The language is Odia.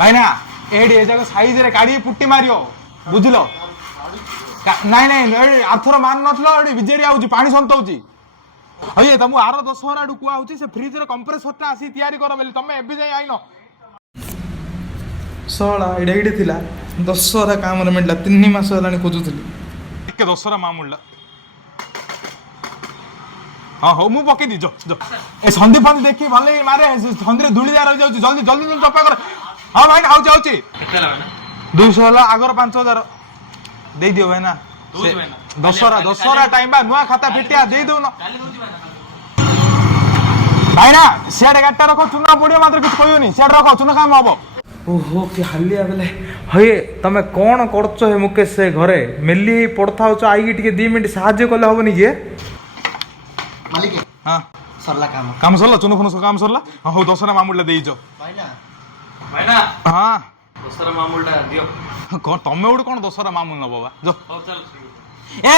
ଭାଇନା ଏଇଠି ଏ ଯାକ ସାଇଜରେ କାଢି ପୁଟି ମାରିବ ବୁଝିଲ। ନାଇଁ ନାଇଁ ଆରଥର ମାନ ନଥିଲ ଏଠି ବିଜେଡି ଆଉଛି ପାଣି ସନ୍ତଉଛି। ହଇ ତମକୁ ଆର ଦଶହରା ଆଡୁ କୁହା ହଉଛି ସେ ଫ୍ରିଜରେ କମ୍ପ୍ରେସରଟା ଆସି ତିଆରି କର ବୋଲି ତମେ ଏବେ ଯାଇ ଆଇନ। ଶଳା ଏଇଟା ଏଇଠି ଥିଲା ଦଶହରା କାମରେ ମିଳିଲା 3 ମାସ ହେଲାଣି ଖୋଜୁଥିଲି। ଟିକେ ଦଶହରା ମାମୁଲା ହଁ ହଉ ମୁଁ ପକେଇ ଦିଅ ଏ ସନ୍ଧି ଫନ୍ଧି ଦେଖି ଭଲ ମାରେ ସନ୍ଧିରେ ଧୂଳିଆ ରହିଯାଉଛି ଜଲ୍ଦି ଜଲ୍ଦି ଜଲ୍ଦି ଚପା କର। ହଁ ଭାଇ ଆଉଛି ଆଉଛି 200 ହେଲା ଆଗର 5000 ଦେଇଦିଅ ଭାଇନା। ଦଶହରା ଦଶହରା ଟାଇମ୍ ବା ନୂଆ ଖାତା ଫିଟିଆ ଦେଇଦଉନ ଭାଇନା। ସିଆଡେ ଗାଡିଟା ରଖ ଚୁନା ପଡିବ ମାତ୍ର କିଛି କହିବନି ସିଆଡେ ରଖ ଚୁନା କାମ ହବ। ଓହୋ କି ହାଲିଆ ବେଲେ ହଏ ତମେ କ'ଣ କରୁଛ ହେ ମୁକେଶ ସେ ଘରେ ମେଲି ହେଇ ପଡଥାଉଛ ଆଇକି ଟିକେ 2 ମିନିଟ୍ ସାହାଯ୍ୟ କଲେ ହବନି କି? ମାଲିକ ହଁ ସରିଲା କାମ। କାମ ସରିଲା ଚୁନ ଫୁନ ସବୁ କାମ ସରିଲା। ହଁ ହଉ ଦଶହରା ମାମୁଳିଟା ଦେଇଛ ଭାଇନା ଭାଇନା ହଁ ଦଶହରା ମାମୁଲଟା ଦିଅ। କଣ ତମେ ଗୋଟେ କଣ ଦଶହରା ମାମୁଲ ନବ ବା ହଉ ଚାଲ। ଏ